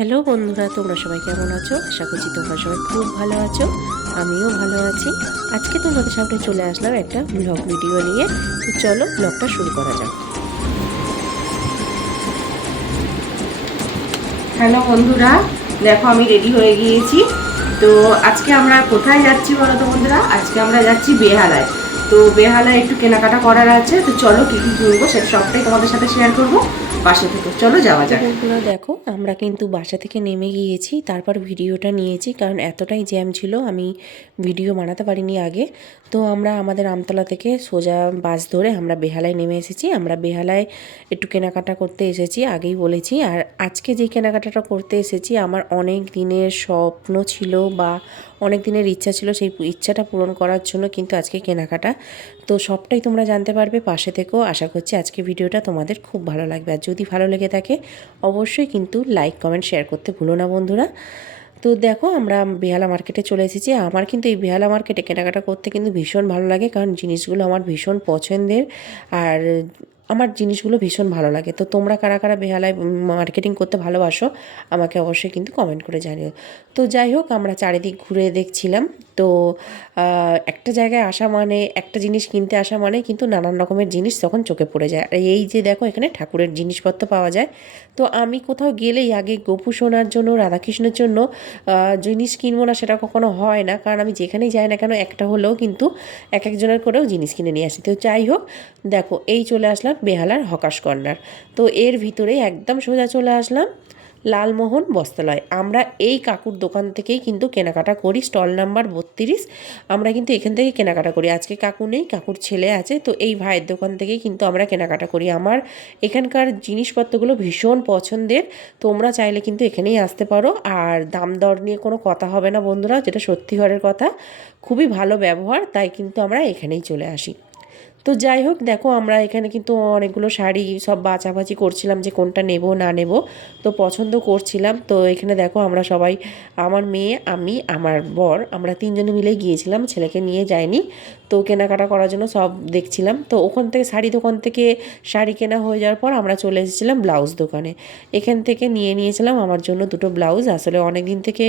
Hello বন্ধুরা, তোমরা সবাই কেমন আছো? আশা করছি তোমরা সবাই খুব ভালো আছো। আমিও ভালো আছি। আজকে তোমাদের সামনে চলে আসলাম একটা ব্লগ ভিডিও নিয়ে। তো চলো ব্লগটা শুরু করা যাক। হ্যালো বন্ধুরা, দেখো আমি রেডি হয়ে গিয়েছি। তো আজকে আমরা কোথায় যাচ্ছি বলো তো বন্ধুরা? আজকে আমরা যাচ্ছি বেহালায়। তো বেহালায় একটু কেনাকাটা করার আছে। তো চলো কী কী কিনবো সেটা সবটাই তোমাদের সাথে শেয়ার করবো। পাশে থেকে চলো যাওয়া তো যাক। বন্ধুরা দেখো, আমরা কিন্তু বাসা থেকে নেমে গিয়েছি, তারপর ভিডিওটা নিয়েছি, কারণ এতটাই জ্যাম ছিল আমি ভিডিও বানাতে পারিনি আগে। তো আমরা আমাদের আমতলা থেকে সোজা বাস ধরে আমরা বেহালায় নেমে এসেছি। আমরা বেহালায় একটু কেনাকাটা করতে এসেছি, আগেই বলেছি। আর আজকে যে কেনাকাটাটা করতে এসেছি, আমার অনেক দিনের স্বপ্ন ছিল বা অনেক দিনের ইচ্ছা ছিল, সেই ইচ্ছাটা পূরণ করার জন্য কিন্তু আজকে কেনাকাটা। তো সবটাই তোমরা জানতে পারবে পাশে থেকেও। আশা করছি আজকে ভিডিওটা তোমাদের খুব ভালো লাগবে। আর যদি ভালো লেগে থাকে অবশ্যই কিন্তু লাইক কমেন্ট শেয়ার করতে ভুলো না বন্ধুরা। তো দেখো, আমরা বেহালা মার্কেটে চলে এসেছি। আমার কিন্তু এই বেহালা মার্কেটে কেনাকাটা করতে কিন্তু ভীষণ ভালো লাগে, কারণ জিনিসগুলো আমার ভীষণ পছন্দের। আর আমার জিনিসগুলো ভীষণ ভালো লাগে। তো তোমরা কারা কারা বেহালায় মার্কেটিং করতে ভালোবাসো আমাকে অবশ্যই কিন্তু কমেন্ট করে জানিও। তো যাই হোক, আমরা চারিদিক ঘুরে দেখছিলাম। তো একটা জায়গায় আসা মানে, একটা জিনিস কিনতে আসা মানে কিন্তু নানান রকমের জিনিস তখন চোখে পড়ে যায়। আর এই যে দেখো, এখানে ঠাকুরের জিনিসপত্র পাওয়া যায়। তো আমি কোথাও গেলেই আগে গোপু সোনার জন্য, রাধাকৃষ্ণের জন্য জিনিস কিনবো না সেটা কখনো হয় না, কারণ আমি যেখানেই যাই না কেন একটা হলেও কিন্তু এক একজনের করেও জিনিস কিনে নিয়ে আসি। তো যাই হোক, দেখো এই চলে আসলাম বেহালার হকাশ কর্নার। তো এর ভিতরেই একদম সোজা চলে আসলাম লালমোহন বস্ত্রালয়। আমরা এই কাকুর দোকান থেকেই কিন্তু কেনাকাটা করি, স্টল নাম্বার 32। আমরা কিন্তু এখান থেকে কেনাকাটা করি। আজকে কাকু নেই, কাকুর ছেলে আছে। তো এই ভাইয়ের দোকান থেকেই কিন্তু আমরা কেনাকাটা করি। আমার এখানকার জিনিসপত্রগুলো ভীষণ পছন্দের। তোমরা চাইলে কিন্তু এখানেই আসতে পারো। আর দাম দর নিয়ে কোনো কথা হবে না বন্ধুরা, যেটা সত্যি ঘরের কথা। খুবই ভালো ব্যবহার, তাই কিন্তু আমরা এখানেই চলে আসি। তো যাই হোক, দেখো আমরা এখানে কিন্তু অনেকগুলো শাড়ি সব বাছাবাছি করছিলাম যে কোনটা নেব না নেব। তো পছন্দ করছিলাম। তো এখানে দেখো আমরা সবাই, আমার মেয়ে, আমি, আমার বর, আমরা তিনজনে মিলেই গিয়েছিলাম, ছেলেকে নিয়ে যাইনি। তো কেনাকাটা করার জন্য সব দেখছিলাম। তো ওখান থেকে শাড়ি দোকান থেকে শাড়ি কেনা হয়ে যাওয়ার পর আমরা চলে এসেছিলাম ব্লাউজ দোকানে। এখান থেকে নিয়েছিলাম আমার জন্য দুটো ব্লাউজ। আসলে অনেক দিন থেকে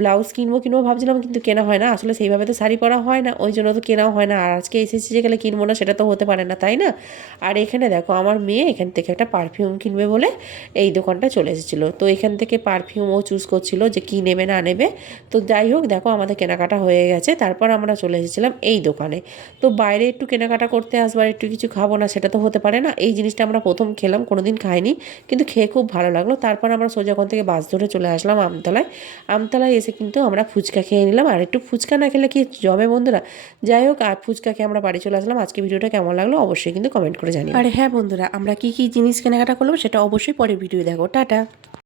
ব্লাউজ কিনবো কিনবো ভাবছিলাম, কিন্তু কেনা হয় না। আসলে সেইভাবে তো শাড়ি পরা হয় না, ওই জন্য তো কেনাও হয় না। আর আজকে এসেছি যে গেলে কিনবো না সেটা তো হতে পারে না, তাই না? আর এখানে দেখো, আমার মেয়ে এখান থেকে একটা পারফিউম কিনবে বলে এই দোকানটা চলে এসেছিলো। তো এখান থেকে পারফিউমও চুজ করছিল যে কী নেবে না নেবে। তো যাই হোক, দেখো আমাদের কেনাকাটা হয়ে গেছে। তারপর আমরা চলে এসেছিলাম এই দোকানে। তো বাইরে একটু কেনাকাটা করতে আসবার, একটু কিছু খাবো না সেটা তো হতে পারে না। এই জিনিসটা আমরা প্রথম খেলাম, কোনো দিন খাইনি, কিন্তু খেয়ে খুব ভালো লাগলো। তারপর আমরা সোজা ওখান থেকে বাস ধরে চলে আসলাম আমতলায়। আমতলায় এসে কিন্তু আমরা ফুচকা খেয়ে নিলাম। আর একটু ফুচকা না খেলে কি জমে বন্ধুরা? যাই হোক, আর ফুচকা খেয়ে আমরা বাড়ি চলে আসলাম। আজকে ভিডিওটা কেমন লাগলো অবশ্যই কিন্তু কমেন্ট করে জানিও। আর হ্যাঁ বন্ধুরা, আমরা কী কী জিনিস কেনাকাটা করলাম সেটা অবশ্যই পরের ভিডিও দেখো। টাটা।